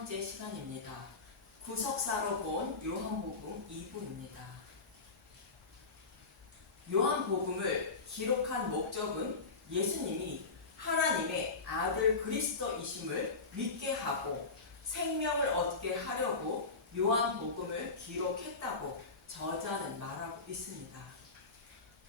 번째 시간입니다. 구석사로 본 요한복음 2부입니다. 요한복음을 기록한 목적은 예수님이 하나님의 아들 그리스도이심을 믿게 하고 생명을 얻게 하려고 요한복음을 기록했다고 저자는 말하고 있습니다.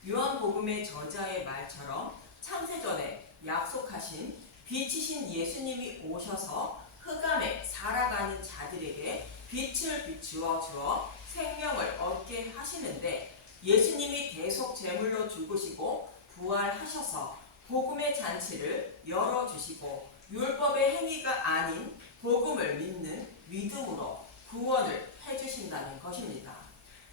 요한복음의 저자의 말처럼 창세전에 약속하신 빛이신 예수님이 오셔서 흑암에 살아가는 자들에게 빛을 비추어 주어 생명을 얻게 하시는데, 예수님이 대속 제물로 죽으시고 부활하셔서 복음의 잔치를 열어주시고 율법의 행위가 아닌 복음을 믿는 믿음으로 구원을 해주신다는 것입니다.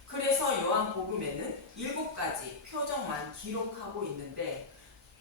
그래서 요한복음에는 7가지 표적만 기록하고 있는데,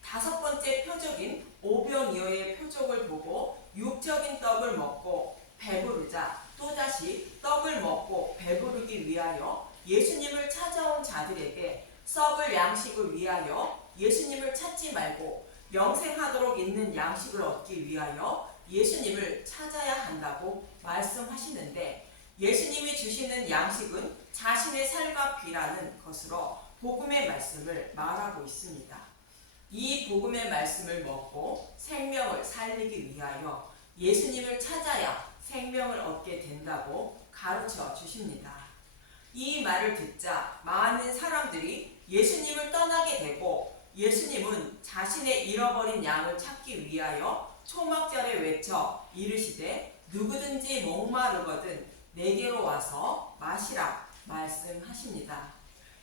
5번째 표적인 오병이어의 표적을 보고 육적인 떡을 먹고 배부르자 또다시 떡을 먹고 배부르기 위하여 예수님을 찾아온 자들에게 썩을 양식을 위하여 예수님을 찾지 말고 영생하도록 있는 양식을 얻기 위하여 예수님을 찾아야 한다고 말씀하시는데, 예수님이 주시는 양식은 자신의 살과 피라는 것으로 복음의 말씀을 말하고 있습니다. 이 복음의 말씀을 먹고 생명을 살리기 위하여 예수님을 찾아야 생명을 얻게 된다고 가르쳐 주십니다. 이 말을 듣자 많은 사람들이 예수님을 떠나게 되고, 예수님은 자신의 잃어버린 양을 찾기 위하여 초막절에 외쳐 이르시되 누구든지 목마르거든 내게로 와서 마시라 말씀하십니다.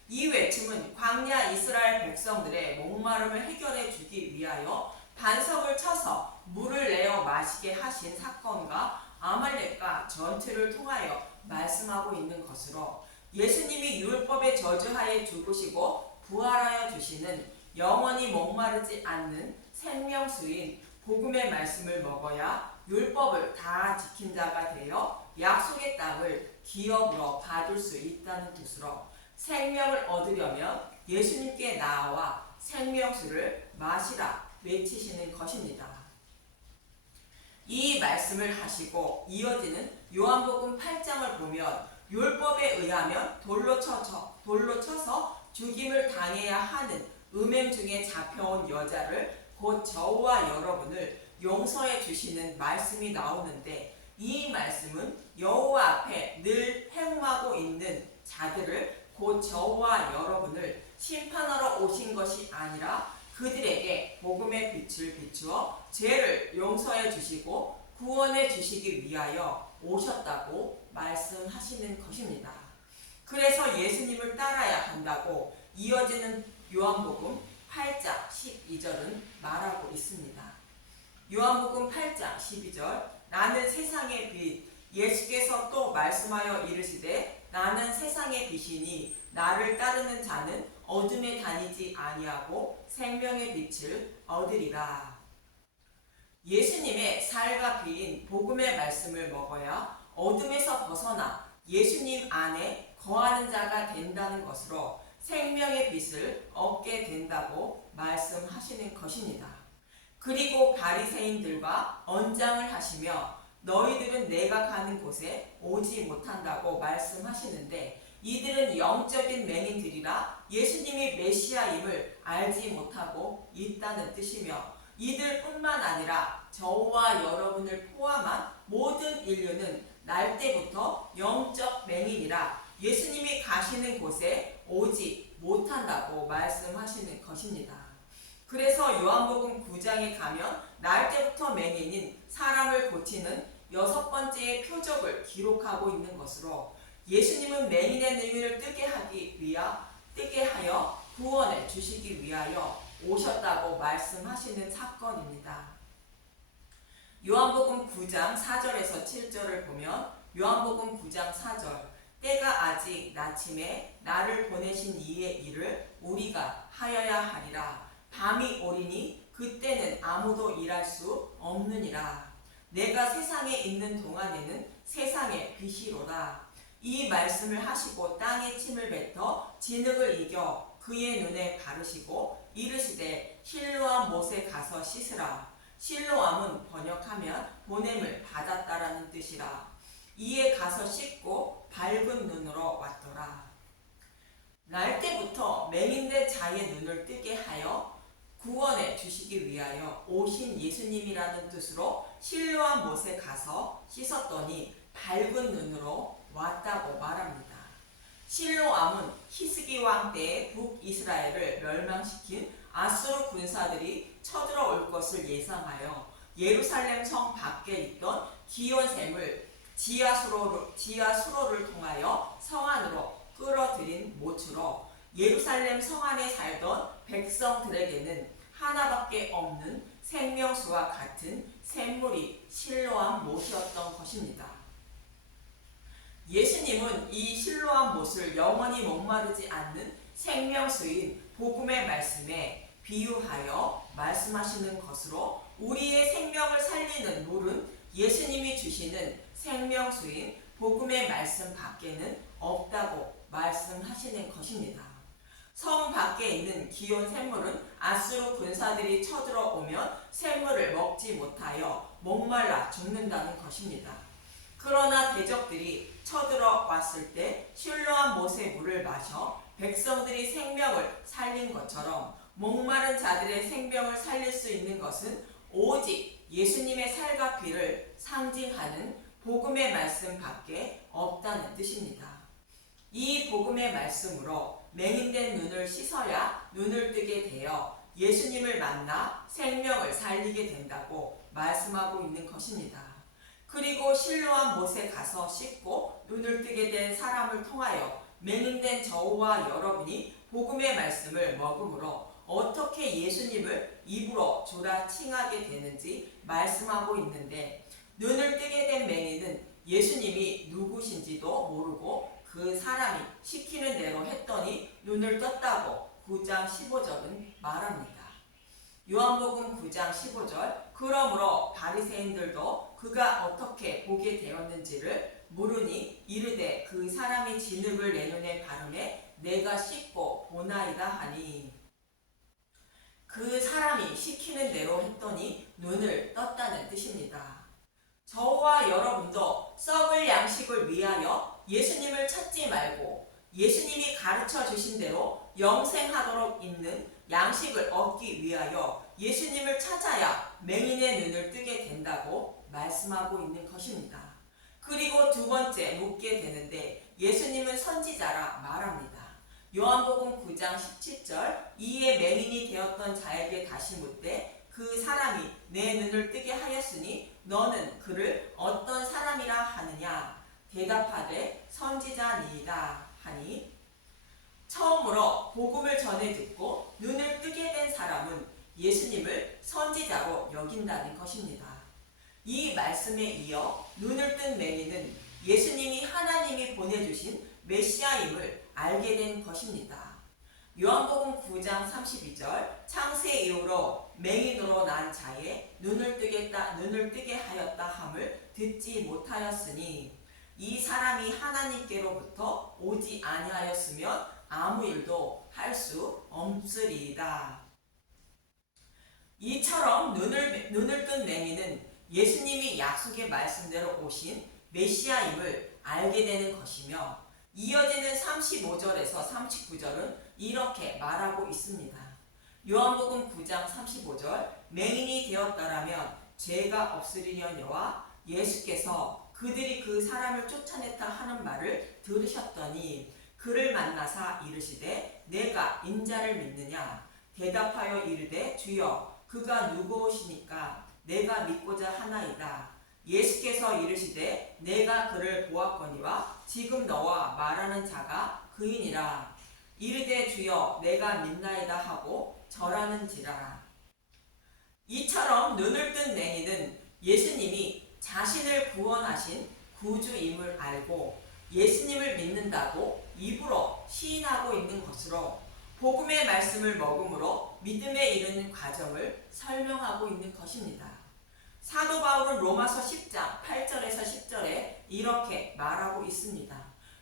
이 외침은 광야 이스라엘 백성들의 목마름을 해결해 주기 위하여 반석을 쳐서 물을 내어 마시게 하신 사건과 아말렉과 전투를 통하여 말씀하고 있는 것으로, 예수님이 율법의 저주하에 죽으시고 부활하여 주시는 영원히 목마르지 않는 생명수인 복음의 말씀을 먹어야 율법을 다 지킨 자가 되어 약속의 땅을 기업으로 받을 수 있다는 뜻으로, 생명을 얻으려면 예수님께 나아와 생명수를 마시라 외치시는 것입니다. 이 말씀을 하시고 이어지는 요한복음 8장을 보면 율법에 의하면 돌로 쳐서 죽임을 당해야 하는 음행 중에 잡혀온 여자를, 곧 저와 여러분을 용서해 주시는 말씀이 나오는데, 이 말씀은 여호와 앞에 늘 행하고 있는 자들을, 곧 저와 여러분을 심판하러 오신 것이 아니라 그들에게 복음의 빛을 비추어 죄를 용서해 주시고 구원해 주시기 위하여 오셨다고 말씀하시는 것입니다. 그래서 예수님을 따라야 한다고 이어지는 요한복음 8장 12절은 말하고 있습니다. 요한복음 8장 12절, 나는 세상의 빛, 예수께서 또 말씀하여 이르시되 나는 세상의 빛이니 나를 따르는 자는 어둠에 다니지 아니하고 생명의 빛을 얻으리라. 예수님의 살과 피인 복음의 말씀을 먹어야 어둠에서 벗어나 예수님 안에 거하는 자가 된다는 것으로 생명의 빛을 얻게 된다고 말씀하시는 것입니다. 그리고 바리새인들과 언장을 하시며 너희들은 내가 가는 곳에 오지 못한다고 말씀하시는데, 이들은 영적인 맹인들이라 예수님이 메시아임을 알지 못하고 있다는 뜻이며, 이들뿐만 아니라 저와 여러분을 포함한 모든 인류는 날 때부터 영적 맹인이라 예수님이 가시는 곳에 오지 못한다고 말씀하시는 것입니다. 그래서 요한복음 9장에 가면 날 때부터 맹인인 사람을 고치는 6번째의 표적을 기록하고 있는 것으로, 예수님은 맹인의 능력을 뜨게 하여 구원해 주시기 위하여 오셨다고 말씀하시는 사건입니다. 요한복음 9장 4절에서 7절을 보면 요한복음 9장 4절, 때가 아직 나침에 나를 보내신 이의 일을 우리가 하여야 하리라. 밤이 오리니 그때는 아무도 일할 수 없느니라. 내가 세상에 있는 동안에는 세상의 빛이로다. 이 말씀을 하시고 땅에 침을 뱉어 진흙을 이겨 그의 눈에 바르시고 이르시되 실로암 못에 가서 씻으라. 실로암은 번역하면 보냄을 받았다라는 뜻이라. 이에 가서 씻고 밝은 눈으로 왔더라. 날 때부터 맹인된 자의 눈을 뜨게 하여 구원해 주시기 위하여 오신 예수님이라는 뜻으로 실로암 못에 가서 씻었더니 밝은 눈으로 왔다고 말합니다. 실로암은 히스기 왕 때에 북이스라엘을 멸망시킨 아수르 군사들이 쳐들어올 것을 예상하여 예루살렘 성 밖에 있던 기온샘을 지하수로를 통하여 성 안으로 끌어들인 모처럼 예루살렘 성 안에 살던 백성들에게는 하나밖에 없는 생명수와 같은 샘물이 실로암 못이었던 것입니다. 예수님은 이 실로암 못을 영원히 목마르지 않는 생명수인 복음의 말씀에 비유하여 말씀하시는 것으로 우리의 생명을 살리는 물은 예수님이 주시는 생명수인 복음의 말씀 밖에는 없다고 말씀하시는 것입니다. 성 밖에 있는 기온 샘물은 아수르 군사들이 쳐들어오면 샘물을 먹지 못하여 목말라 죽는다는 것입니다. 그러나 대적들이 쳐들어왔을 때 실로암 못의 물을 마셔 백성들이 생명을 살린 것처럼 목마른 자들의 생명을 살릴 수 있는 것은 오직 예수님의 살과 피를 상징하는 복음의 말씀 밖에 없다는 뜻입니다. 이 복음의 말씀으로 맹인된 눈을 씻어야 눈을 뜨게 되어 예수님을 만나 생명을 살리게 된다고 말씀하고 있는 것입니다. 그리고 실로암 못에 가서 씻고 눈을 뜨게 된 사람을 통하여 맹인된 저와 여러분이 복음의 말씀을 먹음으로 어떻게 예수님을 입으로 주라 칭하게 되는지 말씀하고 있는데, 눈을 뜨게 된 맹인은 예수님이 누구신지도 모르고 그 사람이 시키는 대로 했더니 눈을 떴다고 9장 15절은 말합니다. 요한복음 9장 15절, 그러므로 바리새인들도 그가 어떻게 보게 되었는지를 물으니 이르되 그 사람이 진흙을 내 눈에 바르매 내가 씻고 보나이다 하니, 그 사람이 시키는 대로 했더니 눈을 떴다는 뜻입니다. 저와 여러분도 썩을 양식을 위하여 예수님을 찾지 말고 예수님이 가르쳐 주신 대로 영생하도록 있는 양식을 얻기 위하여 예수님을 찾아야 맹인의 눈을 뜨게 된다고 말씀하고 있는 것입니다. 그리고 두 번째 묻게 되는데, 예수님은 선지자라 말합니다. 요한복음 9장 17절, 이에 맹인이 되었던 자에게 다시 묻되 그 사람이 내 눈을 뜨게 하였으니 너는 그를 어떤 사람이라 하느냐? 대답하되 선지자니이다 하니, 처음으로 복음을 전해 듣고 눈을 뜨게 된 사람은 예수님을 선지자로 여긴다는 것입니다. 이 말씀에 이어 눈을 뜬 맹인은 예수님이 하나님이 보내주신 메시아임을 알게 된 것입니다. 요한복음 9장 32절, 창세 이후로 맹인으로 난 자의 눈을 뜨게 하였다 함을 듣지 못하였으니 이 사람이 하나님께로부터 오지 아니하였으면 아무 일도 할 수 없으리이다. 이처럼 눈을 뜬 맹인은 예수님이 약속의 말씀대로 오신 메시아임을 알게 되는 것이며, 이어지는 35절에서 39절은 이렇게 말하고 있습니다. 요한복음 9장 35절, 맹인이 되었더라면 죄가 없으리려니와 예수께서 그들이 그 사람을 쫓아냈다 하는 말을 들으셨더니 그를 만나사 이르시되 내가 인자를 믿느냐? 대답하여 이르되 주여 그가 누구오시니까 내가 믿고자 하나이다. 예수께서 이르시되 내가 그를 보았거니와 지금 너와 말하는 자가 그이니라. 이르되 주여 내가 믿나이다 하고 절하는지라. 이처럼 눈을 뜬 맹인은 예수님이 자신을 구원하신 구주임을 알고 예수님을 믿는다고 입으로 시인하고 있는 것으로 복음의 말씀을 먹음으로 믿음에 이르는 과정을 설명하고 있는 것입니다. 사도 바울은 로마서 10장 8절에서 10절에 이렇게 말하고 있습니다.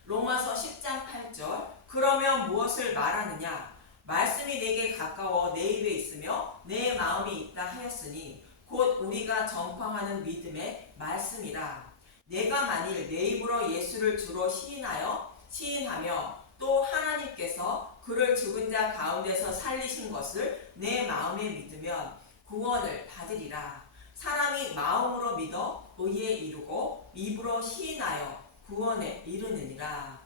로마서 10장 8절, 그러면 무엇을 말하느냐? 말씀이 내게 가까워 내 입에 있으며 내 마음이 있다 하였으니 곧 우리가 전파하는 믿음의 말씀이라. 내가 만일 내 입으로 예수를 주로 시인하며 또 하나님께서 그를 죽은 자 가운데서 살리신 것을 내 마음에 믿으면 구원을 받으리라. 사람이 마음으로 믿어 의에 이르고 입으로 시인하여 구원에 이르느니라.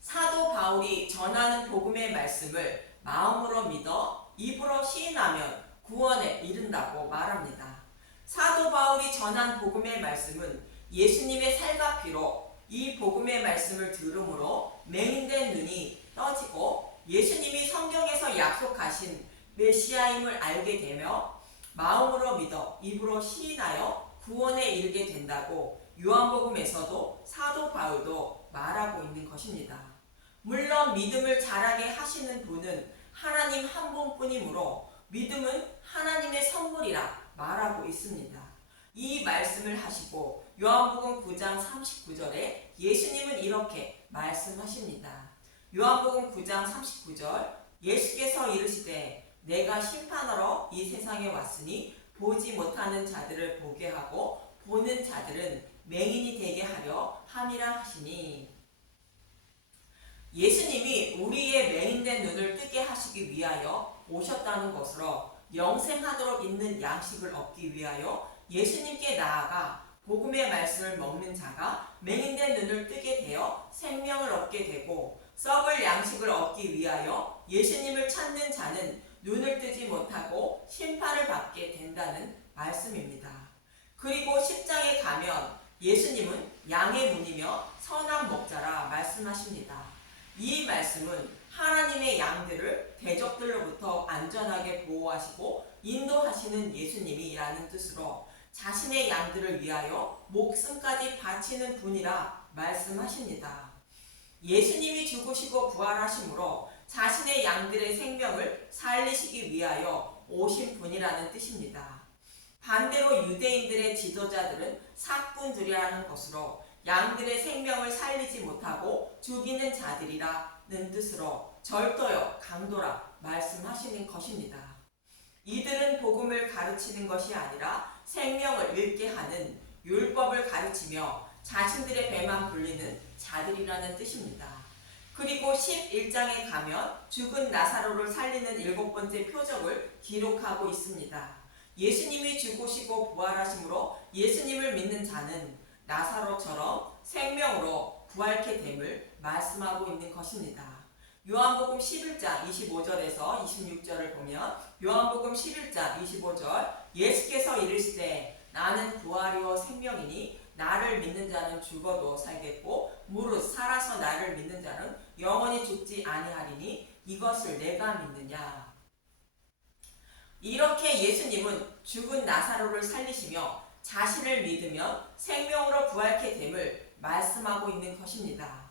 사도 바울이 전하는 복음의 말씀을 마음으로 믿어 입으로 시인하면 구원에 이른다고 말합니다. 사도 바울이 전한 복음의 말씀은 예수님의 살과 피로 이 복음의 말씀을 들음으로 맹인된 눈이 떠지고 예수님이 성경에서 약속하신 메시아임을 알게 되며 마음으로 믿어 입으로 시인하여 구원에 이르게 된다고 요한복음에서도 사도 바울도 말하고 있는 것입니다. 물론 믿음을 자라게 하시는 분은 하나님 한 분뿐이므로 믿음은 하나님의 선물이라 말하고 있습니다. 이 말씀을 하시고 요한복음 9장 39절에 예수님은 이렇게 말씀하십니다. 요한복음 9장 39절 예수께서 이르시되 내가 심판하러 이 세상에 왔으니 보지 못하는 자들을 보게 하고 보는 자들은 맹인이 되게 하려 함이라 하시니. 예수님이 우리의 맹인된 눈을 뜨게 하시기 위하여 오셨다는 것으로 영생하도록 있는 양식을 얻기 위하여 예수님께 나아가 복음의 말씀을 먹는 자가 맹인된 눈을 뜨게 되어 생명을 얻게 되고, 썩을 양식을 얻기 위하여 예수님을 찾는 자는 눈을 뜨지 못하고 심판을 받게 된다는 말씀입니다. 그리고 10장에 가면 예수님은 양의 문이며 선한 목자라 말씀하십니다. 이 말씀은 하나님의 양들을 대적들로부터 안전하게 보호하시고 인도하시는 예수님이라는 뜻으로 자신의 양들을 위하여 목숨까지 바치는 분이라 말씀하십니다. 예수님이 죽으시고 부활하심으로 자신의 양들의 생명을 살리시기 위하여 오신 분이라는 뜻입니다. 반대로 유대인들의 지도자들은 사꾼들이라는 것으로 양들의 생명을 살리지 못하고 죽이는 자들이라는 뜻으로 절도여 강도라 말씀하시는 것입니다. 이들은 복음을 가르치는 것이 아니라 생명을 잃게 하는 율법을 가르치며 자신들의 배만 불리는 자들이라는 뜻입니다. 그리고 11장에 가면 죽은 나사로를 살리는 7번째 표적을 기록하고 있습니다. 예수님이 죽으시고 부활하심으로 예수님을 믿는 자는 나사로처럼 생명으로 부활케 됨을 말씀하고 있는 것입니다. 요한복음 11장 25절에서 26절을 보면 요한복음 11장 25절 예수께서 이르시되 나는 부활이요 생명이니 나를 믿는 자는 죽어도 살겠고 무릇 살아서 나를 믿는 자는 영원히 죽지 아니하리니 이것을 내가 믿느냐. 이렇게 예수님은 죽은 나사로를 살리시며 자신을 믿으면 생명으로 부활케 됨을 말씀하고 있는 것입니다.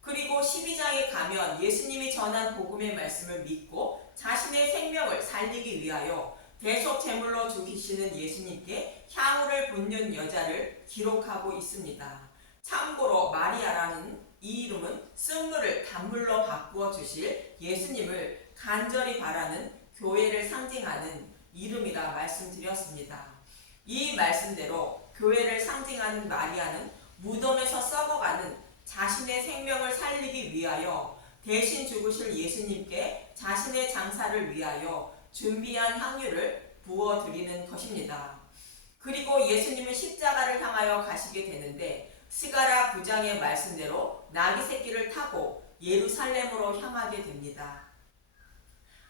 그리고 12장에 가면 예수님이 전한 복음의 말씀을 믿고 자신의 생명을 살리기 위하여 대속 제물로 죽이시는 예수님께 향후를 붓는 여자를 기록하고 있습니다. 참고로 마리아라는 이 이름은 쓴물을 단물로 바꾸어 주실 예수님을 간절히 바라는 교회를 상징하는 이름이라 말씀드렸습니다. 이 말씀대로 교회를 상징하는 마리아는 무덤에서 썩어가는 자신의 생명을 살리기 위하여 대신 죽으실 예수님께 자신의 장사를 위하여 준비한 향유를 부어드리는 것입니다. 그리고 예수님은 십자가를 향하여 가시게 되는데 스가랴 9장의 말씀대로 나귀 새끼를 타고 예루살렘으로 향하게 됩니다.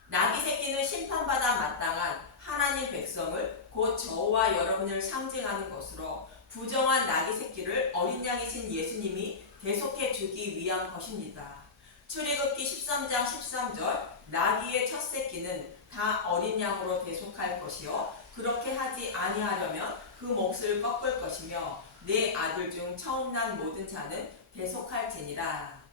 나귀 새끼는 심판받아 마땅한 하나님 백성을 곧 저와 여러분을 상징하는 것으로 부정한 나귀 새끼를 어린 양이신 예수님이 대속해 주기 위한 것입니다. 출애굽기 13장 13절 나귀의 첫 새끼는 다 어린 양으로 대속할 것이요 그렇게 하지 아니하려면 그 몫을 꺾을 것이며 내 아들 중 처음 난 모든 자는 대속할지니라.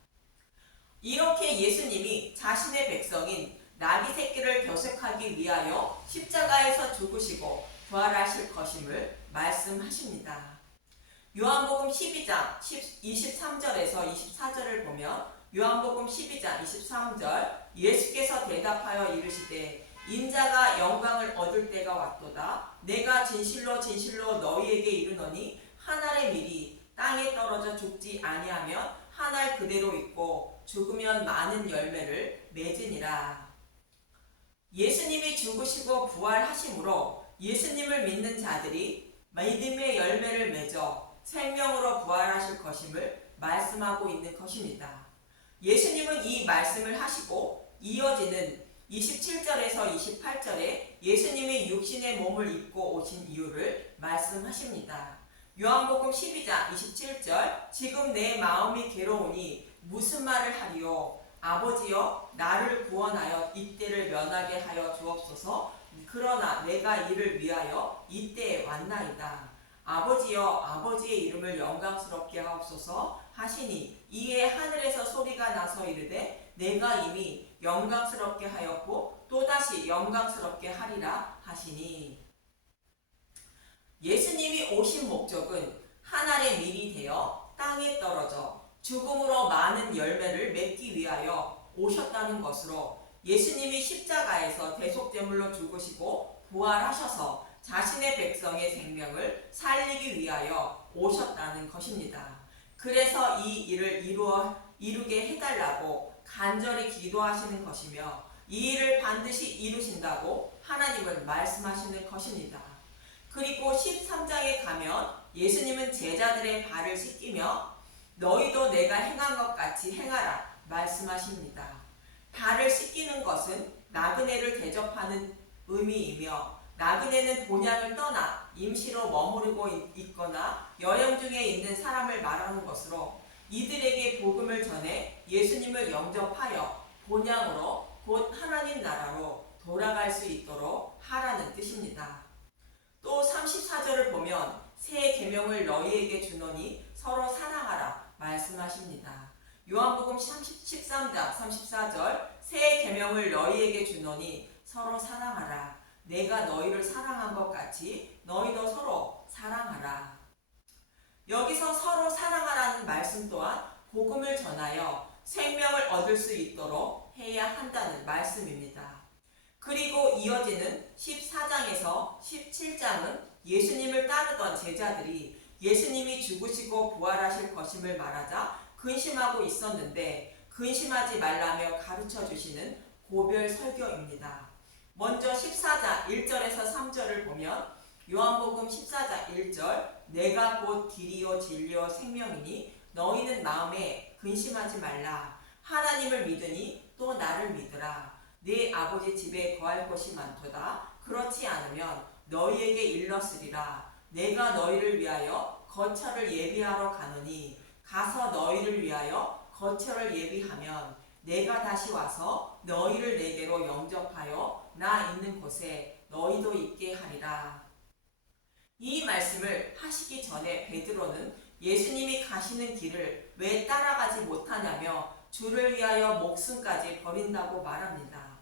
이렇게 예수님이 자신의 백성인 나귀 새끼를 대속하기 위하여 십자가에서 죽으시고 부활하실 것임을 말씀하십니다. 요한복음 12장 23절에서 24절을 보면 요한복음 12장 23절 예수께서 대답하여 이르시되 인자가 영광을 얻을 때가 왔도다. 내가 진실로 진실로 너희에게 이르노니 한 알의 밀이 땅에 떨어져 죽지 아니하면 한 알 그대로 있고 죽으면 많은 열매를 맺으니라. 예수님이 죽으시고 부활하심으로 예수님을 믿는 자들이 믿음의 열매를 맺어 생명으로 부활하실 것임을 말씀하고 있는 것입니다. 예수님은 이 말씀을 하시고 이어지는 27절에서 28절에 예수님이 육신의 몸을 입고 오신 이유를 말씀하십니다. 요한복음 12장 27절 지금 내 마음이 괴로우니 무슨 말을 하리요? 아버지여 나를 구원하여 이때를 면하게 하여 주옵소서. 그러나 내가 이를 위하여 이때에 왔나이다. 아버지여 아버지의 이름을 영광스럽게 하옵소서 하시니 이에 하늘에서 소리가 나서 이르되 내가 이미 영광스럽게 하였고 또다시 영광스럽게 하리라 하시니. 예수님이 오신 목적은 하늘의 밀이 되어 땅에 떨어져 죽음으로 많은 열매를 맺기 위하여 오셨다는 것으로 예수님이 십자가에서 대속제물로 죽으시고 부활하셔서 자신의 백성의 생명을 살리기 위하여 오셨다는 것입니다. 그래서 이 일을 이루게 해달라고 간절히 기도하시는 것이며 이 일을 반드시 이루신다고 하나님은 말씀하시는 것입니다. 그리고 13장에 가면 예수님은 제자들의 발을 씻기며 너희도 내가 행한 것 같이 행하라 말씀하십니다. 발을 씻기는 것은 나그네를 대접하는 의미이며 나그네는 본향을 떠나 임시로 머무르고 있거나 여행 중에 있는 사람을 말하는 것으로 이들에게 복음을 전해 예수님을 영접하여 본향으로 곧 하나님 나라로 돌아갈 수 있도록 하라는 뜻입니다. 또 34절을 보면 새 계명을 너희에게 주노니 서로 사랑하라 말씀하십니다. 요한복음 13장 34절 새 계명을 너희에게 주노니 서로 사랑하라. 내가 너희를 사랑한 것 같이 너희도 서로 사랑하라. 여기서 서로 사랑하라는 말씀 또한 복음을 전하여 생명을 얻을 수 있도록 해야 한다는 말씀입니다. 그리고 이어지는 14장에서 17장은 예수님을 따르던 제자들이 예수님이 죽으시고 부활하실 것임을 말하자 근심하고 있었는데 근심하지 말라며 가르쳐 주시는 고별 설교입니다. 먼저 14장 1절에서 3절을 보면 요한복음 14장 1절 내가 곧 길이요 진리요 생명이니 너희는 마음에 근심하지 말라. 하나님을 믿으니 또 나를 믿으라. 네 아버지 집에 거할 곳이 많도다. 그렇지 않으면 너희에게 일렀으리라. 내가 너희를 위하여 거처를 예비하러 가노니 가서 너희를 위하여 거처를 예비하면 내가 다시 와서 너희를 내게로 영접하여 나 있는 곳에 너희도 있게 하리라. 이 말씀을 하시기 전에 베드로는 예수님이 가시는 길을 왜 따라가지 못하냐며 주를 위하여 목숨까지 버린다고 말합니다.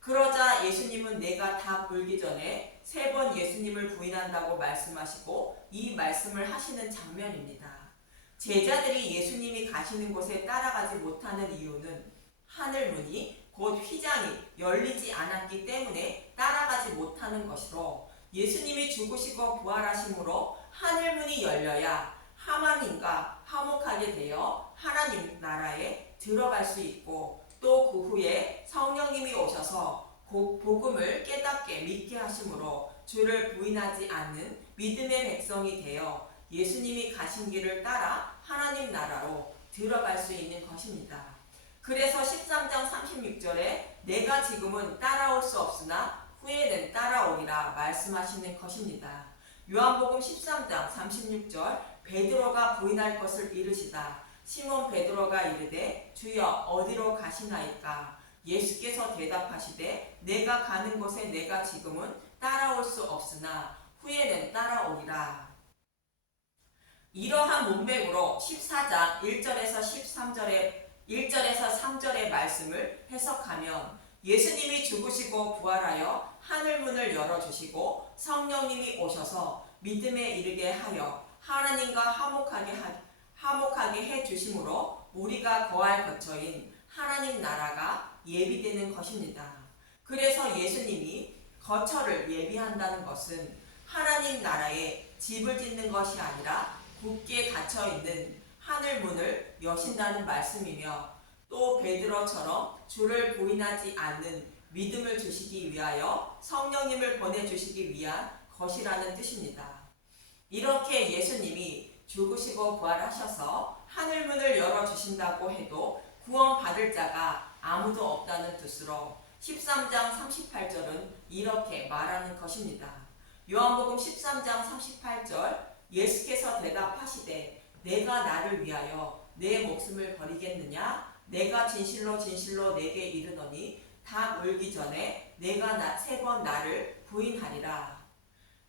그러자 예수님은 내가 다 굴기 전에 3번 예수님을 부인한다고 말씀하시고 이 말씀을 하시는 장면입니다. 제자들이 예수님이 가시는 곳에 따라가지 못하는 이유는 하늘 문이 곧 휘장이 열리지 않았기 때문에 따라가지 못하는 것으로 예수님이 죽으시고 부활하심으로 하늘 문이 열려야 하나님과 화목하게 되어 하나님 나라에 들어갈 수 있고 또 그 후에 성령님이 오셔서 복음을 깨닫게 믿게 하심으로 주를 부인하지 않는 믿음의 백성이 되어 예수님이 가신 길을 따라 하나님 나라로 들어갈 수 있는 것입니다. 그래서 13장 36절에 내가 지금은 따라올 수 없으나 후에는 따라오리라 말씀하시는 것입니다. 요한복음 13장 36절 베드로가 부인할 것을 이르시다. 시몬 베드로가 이르되 주여 어디로 가시나이까? 예수께서 대답하시되 내가 가는 곳에 내가 지금은 따라올 수 없으나 후에는 따라오리라. 이러한 문맥으로 14장 1절에서 3절의 말씀을 해석하면 예수님이 죽으시고 부활하여 하늘문을 열어주시고 성령님이 오셔서 믿음에 이르게 하여 하나님과 화목하게 해주심으로 우리가 거할 거처인 하나님 나라가 예비되는 것입니다. 그래서 예수님이 거처를 예비한다는 것은 하나님 나라에 집을 짓는 것이 아니라 굳게 닫혀 있는 하늘 문을 여신다는 말씀이며, 또 베드로처럼 주를 부인하지 않는 믿음을 주시기 위하여 성령님을 보내주시기 위한 것이라는 뜻입니다. 이렇게 예수님이 죽으시고 부활하셔서 하늘문을 열어주신다고 해도 구원받을 자가 아무도 없다는 뜻으로 13장 38절은 이렇게 말하는 것입니다. 요한복음 13장 38절, 예수께서 대답하시되 내가 나를 위하여 내 목숨을 버리겠느냐? 내가 진실로 진실로 내게 이르노니 닭 울기 전에 내가 3번 나를 부인하리라.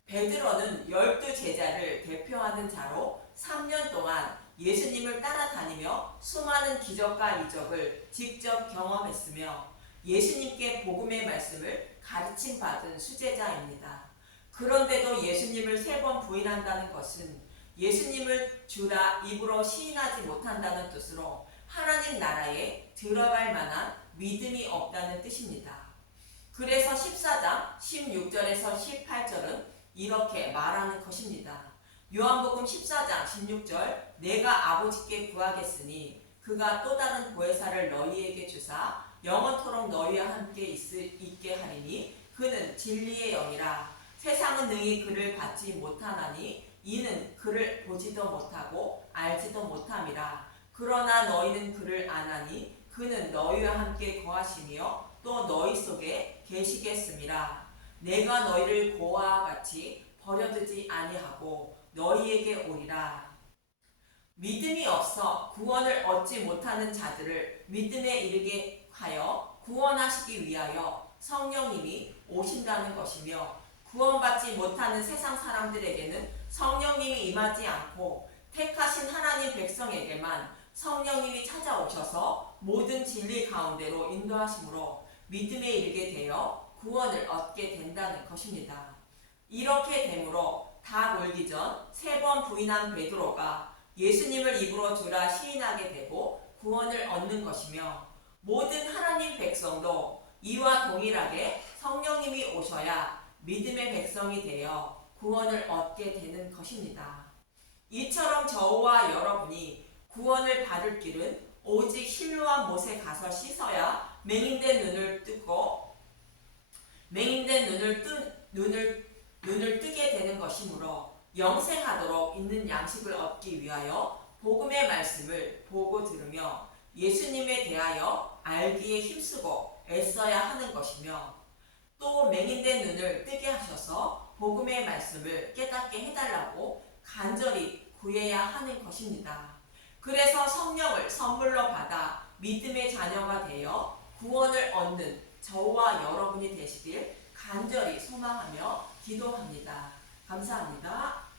베드로는 12제자를 대표하는 자로 3년 동안 예수님을 따라다니며 수많은 기적과 이적을 직접 경험했으며 예수님께 복음의 말씀을 가르침 받은 수제자입니다. 그런데도 예수님을 3번 부인한다는 것은 예수님을 주라 입으로 시인하지 못한다는 뜻으로 하나님 나라에 들어갈 만한 믿음이 없다는 뜻입니다. 그래서 14장 16절에서 18절은 이렇게 말하는 것입니다. 요한복음 14장 16절, 내가 아버지께 구하겠으니 그가 또 다른 보혜사를 너희에게 주사 영원토록 너희와 함께 있게 하리니 그는 진리의 영이라. 세상은 능히 그를 받지 못하나니 이는 그를 보지도 못하고 알지도 못함이라. 그러나 너희는 그를 아나니 그는 너희와 함께 거하시며 또 너희 속에 계시겠음이라. 내가 너희를 고아와 같이 버려두지 아니하고 너희에게 오리라. 믿음이 없어 구원을 얻지 못하는 자들을 믿음에 이르게 하여 구원하시기 위하여 성령님이 오신다는 것이며, 구원받지 못하는 세상 사람들에게는 성령님이 임하지 않고 택하신 하나님 백성에게만 성령님이 찾아오셔서 모든 진리 가운데로 인도하심으로 믿음에 이르게 되어 구원을 얻게 된다는 것입니다. 이렇게 되므로 닭 울기 전 3번 부인한 베드로가 예수님을 입으로 주라 시인하게 되고 구원을 얻는 것이며, 모든 하나님 백성도 이와 동일하게 성령님이 오셔야 믿음의 백성이 되어 구원을 얻게 되는 것입니다. 이처럼 저와 여러분이 구원을 받을 길은 오직 실로암 못에 가서 씻어야 맹인된 눈을 뜨고 눈을 뜨게 되는 것이므로 영생하도록 있는 양식을 얻기 위하여 복음의 말씀을 보고 들으며 예수님에 대하여 알기에 힘쓰고 애써야 하는 것이며, 또 맹인된 눈을 뜨게 하셔서 복음의 말씀을 깨닫게 해달라고 간절히 구해야 하는 것입니다. 그래서 성령을 선물로 받아 믿음의 자녀가 되어 구원을 얻는 저와 여러분이 되시길 간절히 소망하며 기도합니다. 감사합니다.